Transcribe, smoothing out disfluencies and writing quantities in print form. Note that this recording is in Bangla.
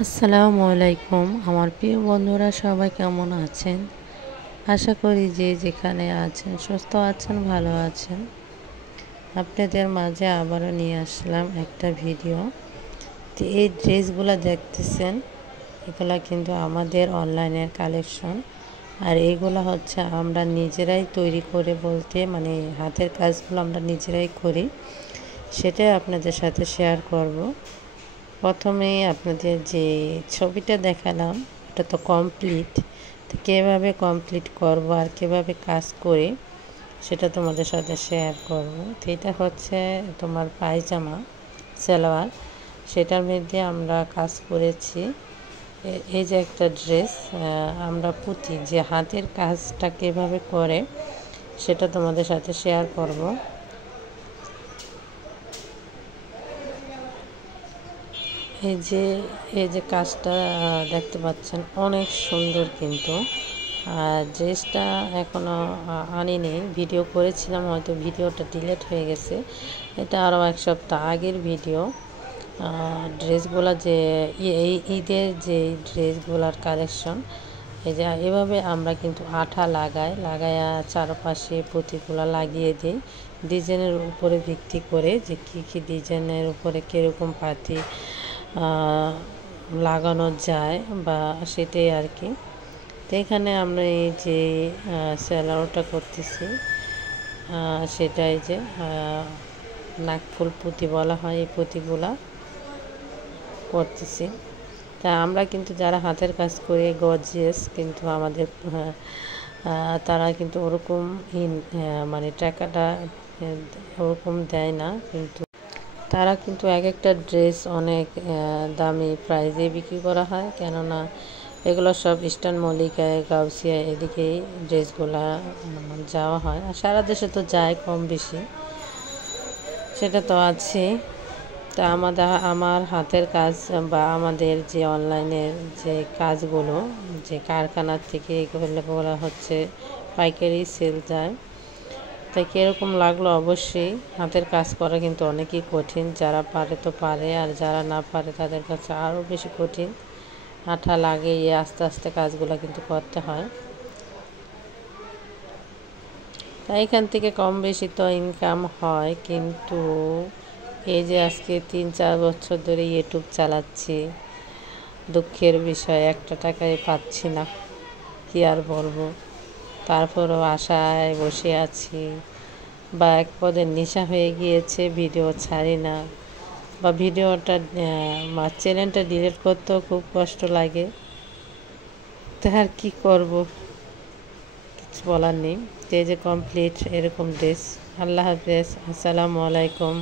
আসসালামু আলাইকুম আমার প্রিয় বন্ধুরা সবাই কেমন আছেন। আশা করি যে যেখানে আছেন সুস্থ আছেন, ভালো আছেন। আপনাদের মাঝে আবারও নিয়ে আসলাম একটা ভিডিও। তো এই ড্রেসগুলো দেখতেছেন, এগুলা কিন্তু আমাদের অনলাইনের কালেকশন। আর এইগুলো হচ্ছে আমরা নিজেরাই তৈরি করে, বলতে মানে হাতের কাজগুলো আমরা নিজেরাই করি, সেটাই আপনাদের সাথে শেয়ার করব। প্রথমেই আপনাদের যে ছবিটা দেখালাম এটা তো কমপ্লিট, তো কীভাবে কমপ্লিট করব আর কীভাবে কাজ করে সেটা তোমাদের সাথে শেয়ার করব। তো এটা হচ্ছে তোমার পায়জামা সালোয়ার, সেটার মধ্যে আমরা কাজ করেছি। এই যে একটা ড্রেস আমরা পুঁতি, যে হাতের কাজটা কীভাবে করে সেটা তোমাদের সাথে শেয়ার করব। এই যে কাজটা দেখতে পাচ্ছেন, অনেক সুন্দর কিন্তু। আর ড্রেসটা এখনও আনিনি, ভিডিও করেছিলাম, হয়তো ভিডিওটা ডিলিট হয়ে গেছে। এটা আরও এক সপ্তাহ আগের ভিডিও। ড্রেসগুলো যে এই ঈদের যে ড্রেসগুলার কালেকশন, এই যে এভাবে আমরা কিন্তু আঠা লাগায়া চারপাশে পুঁতিগুলো লাগিয়ে দিই, ডিজাইনের উপরে ভিত্তি করে, যে কী ডিজাইনের উপরে কীরকম পাতি লাগানো যায় বা সেটাই আর কি। তো এখানে আমরা এই যে সালোয়ারটা করতেছি, সেটাই যে নাকফুল পুঁতি বলা হয়, এই পুঁতিগুলা করতেছি। তা আমরা কিন্তু যারা হাতের কাজ করে গর্জিয়াস, কিন্তু আমাদের তারা কিন্তু ওরকম মানে টাকাটা ওরকম দেয় না, কিন্তু তারা কিন্তু এক একটা ড্রেস অনেক দামি প্রাইজে বিক্রি করা হয়। কেননা এগুলো সব ইস্টার্ন মল্লিকায়, গাউসিয়া, এদিকেই ড্রেসগুলা যাওয়া হয়। আর সারা দেশে তো যায় কম বেশি, সেটা তো আছে। তা আমার হাতের কাজ বা আমাদের যে অনলাইনের যে কাজগুলো, যে কারখানার থেকে এগুলো হচ্ছে পাইকারি সেল যায়। তাই কীরকম লাগলো, অবশ্যই হাতের কাজ করা কিন্তু অনেকই কঠিন। যারা পারে তো পারে, আর যারা না পারে তাদের কাছে আরও বেশি কঠিন। আঠা লাগিয়ে আস্তে আস্তে কাজগুলো কিন্তু করতে হয়। তাই এখান থেকে কম বেশি তো ইনকাম হয়, কিন্তু এই যে আজকে 3-4 বছর ধরে ইউটিউব চালাচ্ছি, দুঃখের বিষয় একটা টাকাই পাচ্ছি না, কি আর বলবো। তারপরও আশায় বসে আছি, বা এক পদের নেশা হয়ে গিয়েছে, ভিডিও ছাড়ি না, বা ভিডিওটা চ্যানেলটা ডিলিট করতেও খুব কষ্ট লাগে। তা আর কী করবো, কিছু বলার নেই। এই যে কমপ্লিট এরকম ড্রেস। আল্লাহ হাফেজ, আসসালামু আলাইকুম।